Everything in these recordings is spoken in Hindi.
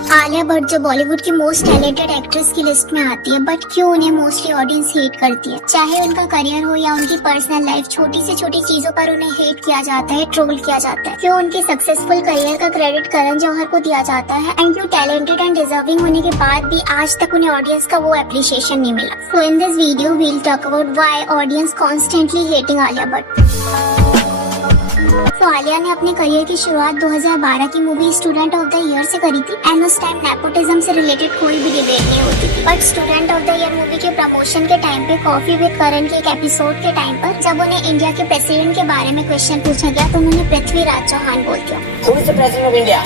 आलिया भट्ट जो बॉलीवुड की मोस्ट टैलेंटेड एक्ट्रेस की लिस्ट में आती है, बट क्यों उन्हें मोस्टली ऑडियंस हेट करती है? चाहे उनका करियर हो या उनकी पर्सनल लाइफ, छोटी से छोटी चीजों पर उन्हें हेट किया जाता है, ट्रोल किया जाता है। क्यों उनके सक्सेसफुल करियर का क्रेडिट करण जौहर को दिया जाता है, एंड क्यों टैलेंटेड एंड डिजर्विंग होने के बाद भी आज तक उन्हें ऑडियंस का वो एप्रिसिएशन नहीं मिला? So in this video we will talk about why audience constantly hating Alia Bhatt. तो आलिया ने अपने करियर की शुरुआत 2012 की movie Student of the Year से करी थी, एंड उस टाइम नेपोटिज्म से रिलेटेड कोई भी डिबेट नहीं होती थी। But student of the year movie के प्रमोशन के टाइम पे कॉफी विद करण के एक एपिसोड के टाइम पर जब उन्हें इंडिया के प्रेसिडेंट के बारे में क्वेश्चन पूछा गया तो उन्होंने पृथ्वीराज चौहान बोल दिया। Who is the president of India?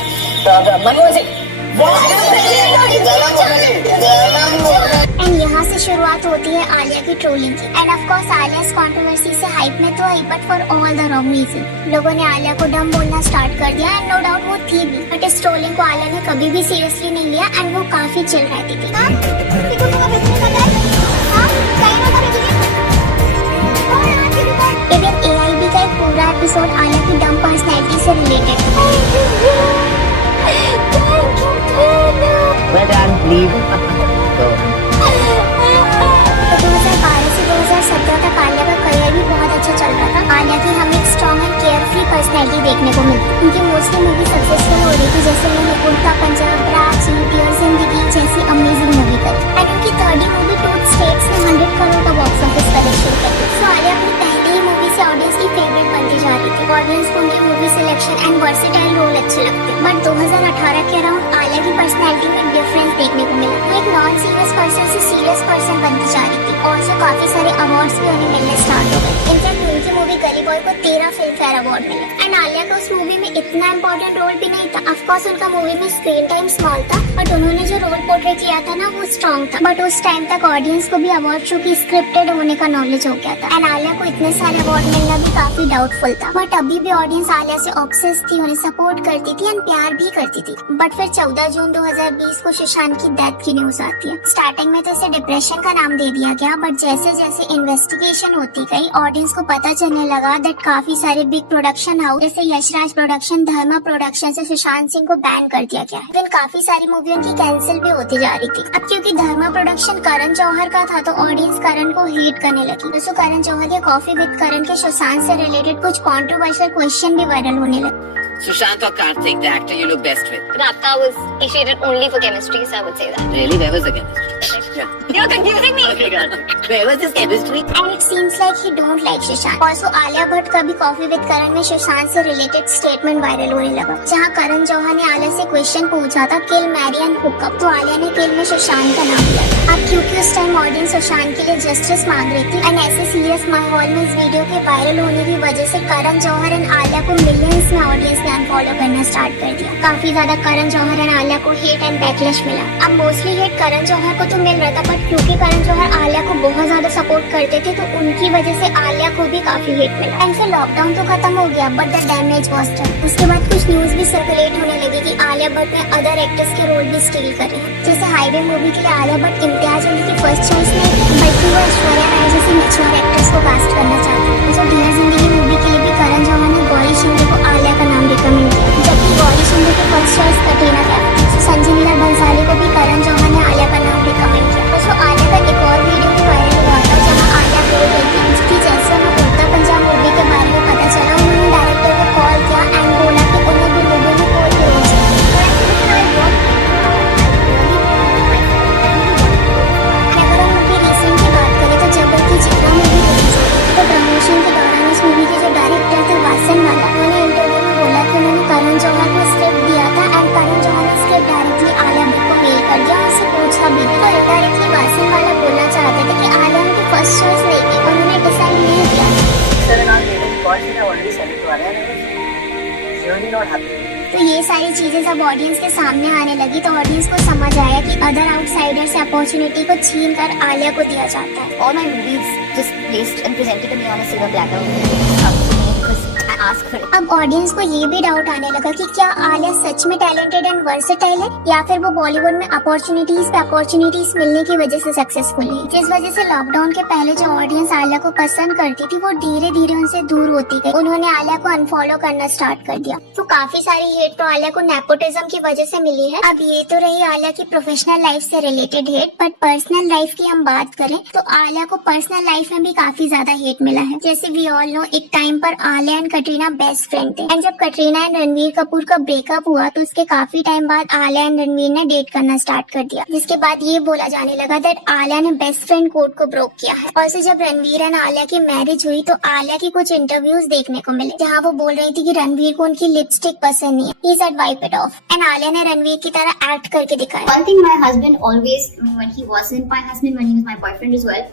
Manmohan Singh. And यहाँ से शुरुआत होती है आलिया की ट्रोलिंग की। And of course Alia controversy से हाइप में तो आई, but for all the wrong reason. लोगों ने आलिया को डम बोलना स्टार्ट कर दिया, एंड नो डाउट वो थी भी, बट इस ट्रोलिंग को आलिया ने कभी भी सीरियसली नहीं लिया, एंड वो काफी चिल रहती थी। इवन AIB का एक पूरा एपिसोड आलिया की डम पर्सनैलिटी से related Well done, leave. So. 2012 से 2017 तक आलिया का करियर भी बहुत अच्छा चल रहा था। आलिया की हमें एक स्ट्रॉन्ग एंड केयरफ्री पर्सनैलिटी देखने को मिलती। उनकी मोस्टली मूवी सक्सेसफुल हो रही थी, जैसे उन्होंने उड़ता पंजाब, प्राची, डियर जिंदगी जैसी अमेजिंग मूवी करी। एंड उनकी थर्ड मूवी टूथ स्टेट्स ने 100 करोड़ का बॉक्स ऑफिस कलेक्शन किया। सो आलिया अपनी पहली ही मूवी से ऑडियंस की फेवरेट बनती जा रही थी। ऑडियंस को उनकी movie selection and versatile role अच्छे लगते। बट 2018 के अराउंड आलिया की पर्सनैलिटी में डिफरेंस देखने को मिला। वो एक नॉन सीरियस पर्सन से सीरियस पर्सन बनती जा रही थी। ऑल्सो काफी सारे अवार्ड्स भी उन्हें मिलने स्टार्ट हो गए। इनफैक्ट उनकी मूवी गली बॉय को 13 फिल्म फेयर अवार्ड मिले। एंड आलिया का उस मूवी में इतना इम्पोर्टेंट रोल भी नहीं था। ऑफकोर्स उनका मूवी में स्क्रीन टाइम स्मॉल था, बट उन्होंने जो रोल पोर्ट्रे किया था ना, वो स्ट्रॉन्ग था। बट उस टाइम तक ऑडियंस को भी अवार्ड शो की स्क्रिप्टेड होने का नॉलेज हो गया था, एंड आलिया को इतने सारे अवार्ड मिलना भी काफी डाउटफुल था। बट अभी भी ऑडियंस आलिया से ऑब्सेस थी, उन्हें सपोर्ट करती थी एंड प्यार भी करती थी। बट फिर 14 जून 2020 को सुशांत की डेथ की न्यूज आती है। स्टार्टिंग में तो इसे डिप्रेशन का नाम दे दिया गया, बट जैसे जैसे इन्वेस्टिगेशन होती गई, ऑडियंस को पता चलने लगा दैट काफी सारे बिग प्रोडक्शन हाउस जैसे यशराज प्रोडक्शन, धर्मा प्रोडक्शन से सुशांत सिंह को बैन कर दिया गया है। फिर काफी सारी मूवी उनकी कैंसिल भी होती जा रही थी। अब क्योंकि धर्मा प्रोडक्शन करण जौहर का था, तो ऑडियंस करण को हेट करने लगी। दोस्तों, करण जौहर के कॉफी विद करण के सुशांत से रिलेटेड कुछ कॉन्ट्रोवर्शियल क्वेश्चन भी वायरल होने लगे। Sushant or Karthik, the actor you look best with. Rapta was appreciated only for chemistry, so I would say that. Really? Where was the chemistry? Yeah. You're confusing me. Okay, got it. Where was this chemistry? And it seems like he don't like Sushant. Also, Alia Bhatt का भी कॉफी विद करण में सुशांत से रिलेटेड स्टेटमेंट वायरल होने लगा, जहां करण जौहर ने आलिया से क्वेश्चन पूछा था किल, मैरी एंड हुकअप, तो आलिया ने किल में सुशांत का नाम लिया। अब क्योंकि उस टाइम ऑडियंस सुशांत के लिए जस्टिस मांग रही थी, एंड ऐसे सीरियस माहौल में इस वीडियो के वायरल होने की वजह से करण जौहर एंड आलिया को मिलियंस में ऑडियंस ने अनफॉलो करना स्टार्ट कर दिया। काफी ज्यादा करण जौहर एंड आलिया को हेट एंड बैकलैश मिला। अब मोस्टली हेट करण जौहर को तो मिल रहा था, बट क्योंकि करण जौहर आलिया को बहुत ज्यादा सपोर्ट करते थे, तो उनकी वजह से आलिया को भी काफी हेट मिला। एंड फिर लॉकडाउन तो खत्म हो गया, but the damage was done. उसके बाद कुछ न्यूज भी सर्कुलेट होने लगी कि आलिया भट्ट ने अदर एक्टर्स के रोल भी स्टील करे हैं। जैसे हाईवे मूवी के लिए आलिया भट्ट इम्तियाज अली की फर्स्ट चॉइस नहीं थी, बल्कि वो ऐश्वर्या राय जैसी मैच्योर एक्ट्रेस को कास्ट करना चाहती थी। तो डियर जिंदगी मूवी के लिए भी करण जौहर ने गौरी शिंदे को आलिया का नाम रिकमेंड किया, जबकि गौरी शिंदे की फर्स्ट चॉइस कटरीना कैफ थी। संजय लीला बंसाली को भी करण जौहर ने आलिया का नाम रिकमेंड किया। तो आलिया का एक और वीडियो भी वायरल हुआ था, जहाँ आलिया बोल रही थी उसकी जैसे उन्हें उड़ता पंजाब मूवी के बारे में पता चला, उन्होंने डायरेक्टर को कॉल किया एंड बोला कि उन्हें भी मूवी में कोई रोल चाहिए। अगर हम मूवी रिसेंट की बात करें तो जब उनकी जितना मूवी रिलीज हुई, तो प्रमोशन के दौरान इस मूवी के जो डायरेक्टर थे वासन वाला, उन्होंने इंटरव्यू में बोला कि उन्होंने करण जौहर को स्क्रिप्ट दिया था, एंड करण जौहर ने स्क्रिप्ट डायरेक्टली आलिया भट्ट को मेल कर दिया, उससे पूछा भी नहीं। तो इनडायरेक्टली वासन वाला बोलना चाहते थे कि आलिया उनकी फर्स्ट चॉइस नहीं थी, उन्होंने डिसाइड नहीं किया। तो ये सारी चीजें जब ऑडियंस के सामने आने लगी, तो ऑडियंस को समझ आया कि अदर आउटसाइडर से अपॉर्चुनिटी को छीन कर आलिया को दिया जाता है। All my movies just placed and presented to me on a silver platter. Because ask her. अब ऑडियंस को ये भी डाउट आने लगा कि क्या आलिया सच में टैलेंटेड एंड वर्सेटाइल है या फिर वो बॉलीवुड में अपॉर्चुनिटीज पे अपॉर्चुनिटीज मिलने की वजह से सक्सेसफुल है, जिस वजह से लॉकडाउन के पहले जो ऑडियंस आलिया को पसंद करती थी वो धीरे धीरे उनसे दूर होती गई। उन्होंने आलिया को अनफॉलो करना स्टार्ट कर दिया। तो काफी सारी हेट तो आलिया को नेपोटिज्म की वजह से मिली है। अब ये तो रही आलिया की प्रोफेशनल लाइफ से related hate, but personal life की हम बात करें तो आलिया को पर्सनल लाइफ में भी काफी ज्यादा हेट मिला है। जैसे वी ऑल नो, एक टाइम पर Alia and Katrina best friend थे एंड जब कटरीना एंड रणवीर कपूर का ब्रेकअप हुआ तो उसके काफी टाइम बाद आलिया एंड रणवीर ने डेट करना स्टार्ट कर दिया, जिसके बाद ये बोला जाने लगा दैट आलिया ने बेस्ट फ्रेंड कोड को ब्रोक किया है। और जब रणवीर एंड आलिया की मैरिज हुई तो आलिया की कुछ इंटरव्यूज देखने को मिले जहाँ वो बोल रही थी कि रणवीर को उनकी लिपस्टिक पसंद नहीं है, he said wipe it of, and Alia ने रणवीर की तरह एक्ट करके दिखाया। One thing my husband always, when he wasn't my husband, when he was my boyfriend as well,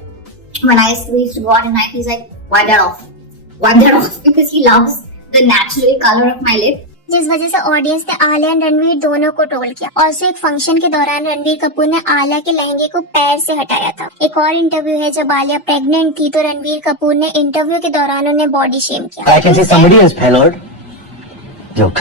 when we used to go out at night, he's like, wipe that off, because he loves the natural color of my lip. जिस वजह से ऑडियंस ने आलिया एंड रणवीर दोनों को ट्रोल किया। और एक फंक्शन के दौरान रणवीर कपूर ने आलिया के लहंगे को पैर से हटाया था। एक और इंटरव्यू है जब आलिया प्रेग्नेंट थी तो रणवीर कपूर ने इंटरव्यू के दौरान उन्हें बॉडी शेम किया। I can see somebody is payload. Joke.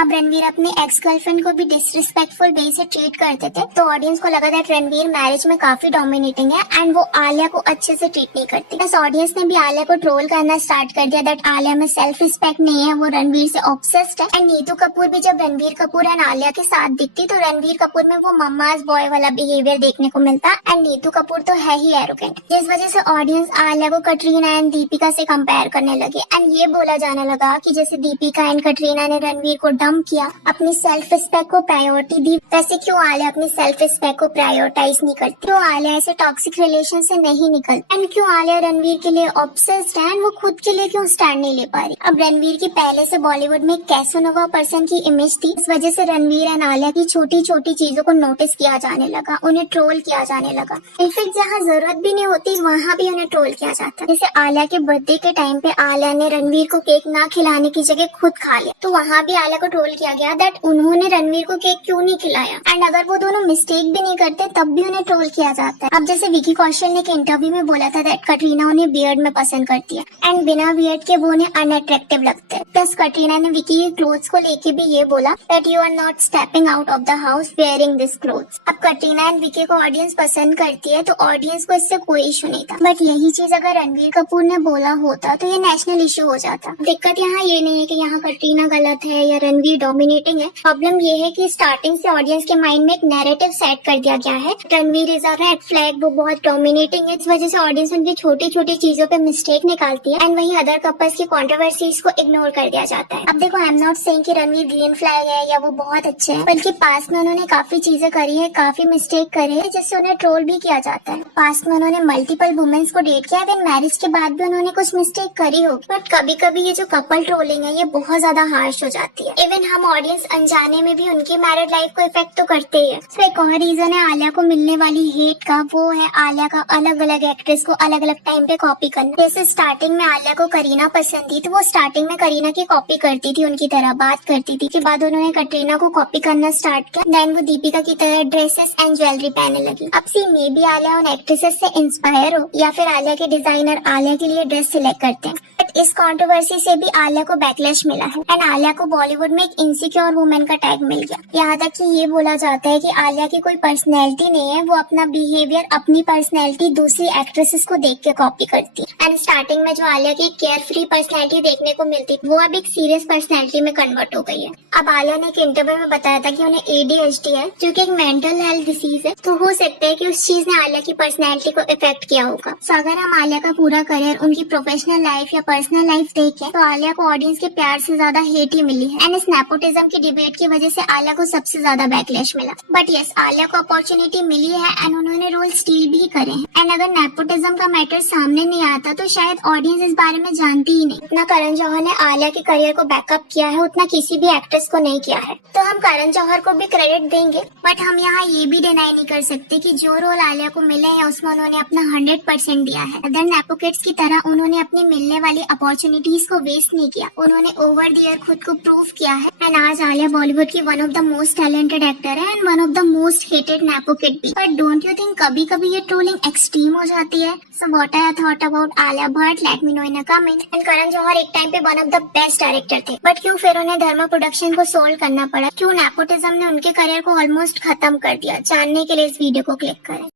अब रणवीर अपनी एक्स गर्लफ्रेंड को भी डिसरिस्पेक्टफुल वे से ट्रीट करते थे तो ऑडियंस को लगा दैट रणवीर मैरिज में काफी डोमिनेटिंग है एंड वो आलिया को अच्छे से ट्रीट नहीं करती। बस ऑडियंस ने भी आलिया को ट्रोल करना स्टार्ट कर दिया दैट आलिया में सेल्फ रिस्पेक्ट नहीं है, वो रणवीर से ऑब्सेस्ड है। एंड नीतू कपूर भी जब रणवीर कपूर एंड आलिया के साथ दिखती तो रणवीर कपूर में वो मम्माज बॉय वाला बिहेवियर देखने को मिलता एंड नीतू कपूर तो है ही एरोगेंट, जिस वजह से ऑडियंस आलिया को कटरीना एंड दीपिका से कंपेयर करने लगे एंड ये बोला जाने लगा कि जैसे दीपिका एंड कटरीना ने रणवीर को डंप किया, अपनी सेल्फ रिस्पेक्ट को प्रायोरिटी दी, वैसे क्यों आलिया अपनी सेल्फ रिस्पेक्ट को प्रायोरिटाइज नहीं करती, क्यों आलिया ऐसे टॉक्सिक रिलेशन से नहीं निकलती एंड क्यों आलिया रणवीर के लिए ऑब्सेस्ड है एंड वो खुद के लिए क्यों स्टैंड नहीं ले पा रही। अब रणवीर की पहले से बॉलीवुड में कैसोनोवा पर्सन की इमेज थी, इस वजह से रणवीर एंड आलिया की छोटी छोटी चीजों को नोटिस किया जाने लगा, उन्हें ट्रोल किया जाने लगा। इनफैक्ट जहाँ जरूरत भी नहीं होती वहाँ भी उन्हें ट्रोल किया जाता। जैसे आलिया के बर्थडे के टाइम पे आलिया ने रणवीर को केक ना खिलाने की जगह खुद खा लिया तो वहाँ भी आलिया को ट्रोल किया गया दैट उन्होंने रणवीर को केक क्यों नहीं खिलाया एंड अगर वो दोनों मिस्टेक भी नहीं करते तब भी उन्हें ट्रोल किया जाता है। अब जैसे विकी कौशल ने एक इंटरव्यू में बोला था दैट कटरीना उन्हें बियर्ड में पसंद करती है एंड बिना बियर्ड के वो उन्हें अनअट्रैक्टिव लगते हैं। प्लस कटरीना ने विकी के क्लोथ्स को लेके भी ये बोला that you are not stepping out of the house wearing this clothes. अब कटरीना एंड विकी को ऑडियंस पसंद करती है तो ऑडियंस को इससे कोई इशू नहीं था, बट यही चीज अगर रणवीर कपूर ने बोला होता तो ये नेशनल इशू हो जाता। दिक्कत यहाँ ये नहीं है कि यहाँ कटरीना गलत है या रणवीर डोमिनेटिंग है, प्रॉब्लम ये है कि स्टार्टिंग से ऑडियंस के माइंड में एक नैरेटिव सेट कर दिया गया है Ranveer is a red flag, वो बहुत डोमिनेटिंग है, इस वजह से ऑडियंस उनकी छोटी छोटी चीजों पे मिस्टेक निकालती है एंड वही अदर कपल्स की कंट्रोवर्सीज को इग्नोर कर दिया जाता है। अब देखो, आई एम नॉट सेइंग कि रणवीर ग्रीन फ्लैग है या वो बहुत अच्छे हैं, बल्कि पास्ट में उन्होंने काफी चीजें करी है, काफी मिस्टेक करी है जिससे उन्हें ट्रोल भी किया जाता है। पास्ट में उन्होंने मल्टीपल वुमेन्स को डेट किया, इवन मैरिज के बाद भी उन्होंने कुछ मिस्टेक करी होगी, बट कभी कभी ये जो कपल ट्रोलिंग है ये बहुत ज्यादा हार्श हो जाती है। इवन हम ऑडियंस अनजाने में भी उनकी मैरिड लाइफ को इफेक्ट तो करते ही है। तो एक और रीजन है आलिया को मिलने वाली हेट का, वो है आलिया का अलग अलग एक्ट्रेस को अलग अलग टाइम पे कॉपी करना। जैसे स्टार्टिंग में आलिया को करीना पसंद थी तो वो स्टार्टिंग में करीना की कॉपी करती थी, उनकी तरह बात करती थी। के बाद उन्होंने कटरीना को कॉपी करना स्टार्ट किया, देन वो दीपिका की तरह ड्रेसेस एंड ज्वेलरी पहनने लगी। अब सी मे बी आलिया उन एक्ट्रेसेस से इंस्पायर हो या फिर आलिया के डिजाइनर आलिया के लिए ड्रेस सिलेक्ट करते हैं, बट इस कंट्रोवर्सी से भी आलिया को बैकलैश मिला है एंड आलिया को बॉलीवुड में एक इनसिक्योर वुमेन का टैग मिल गया। यहाँ तक कि ये बोला जाता है कि आलिया की कोई पर्सनैलिटी नहीं है, वो अपना बिहेवियर, अपनी पर्सनैलिटी दूसरी एक्ट्रेसेस को देख के कॉपी करती है। एंड स्टार्टिंग में जो आलिया की केयर फ्री पर्सनैलिटी देखने को मिलती वो अब एक सीरियस पर्सनैलिटी में कन्वर्ट हो गई है। अब आलिया ने एक इंटरव्यू में बताया था कि उन्हें ADHD है जो कि एक मेंटल हेल्थ डिसीज है, तो हो सकता है कि उस चीज ने आलिया की पर्सनैलिटी को इफेक्ट किया होगा। तो अगर हम आलिया का पूरा करियर, उनकी प्रोफेशनल लाइफ या पर्सनल लाइफ देखें तो आलिया को ऑडियंस के प्यार से ज्यादा हेट ही मिली है एंड इस नेपोटिज्म की डिबेट की वजह से आलिया को सबसे ज्यादा बैकलैश मिला। बट यस, आलिया को अपॉर्चुनिटी मिली है एंड उन्होंने रोल स्टील भी करे हैं एंड अगर नेपोटिज्म का मैटर सामने नहीं आता तो शायद ऑडियंस इस बारे में जानती ही नहीं। इतना करण जौहर ने आलिया के करियर को बैकअप किया है उतना किसी भी एक्ट्रेस को नहीं किया है, तो हम करण जौहर को भी क्रेडिट देंगे, बट हम यहाँ ये भी डिनाई नहीं कर सकते कि जो रोल आलिया को मिले हैं उसमें उन्होंने अपना 100% दिया है। अदर नेपोकिड्स की तरह उन्होंने अपनी मिलने वाली अपॉर्चुनिटीज को वेस्ट नहीं किया, उन्होंने ओवर द ईयर खुद को प्रूव किया है। एंड आज आलिया बॉलीवुड की one of the most talented actor है and one of the most hated nepo kid भी। बट डोंट यू थिंक कभी कभी ये ट्रोलिंग एक्सट्रीम हो जाती है? So what I thought about Alia Bhatt, let me know in a comment. And Karan Johar एक टाइम पे one of the best director थे, बट क्यों फिर उन्हें धर्मा प्रोडक्शन को सोल्व करना पड़ा? क्यों नेपोटिज्म ने उनके करियर को ऑलमोस्ट खत्म कर दिया? जानने के लिए इस वीडियो को क्लिक करें।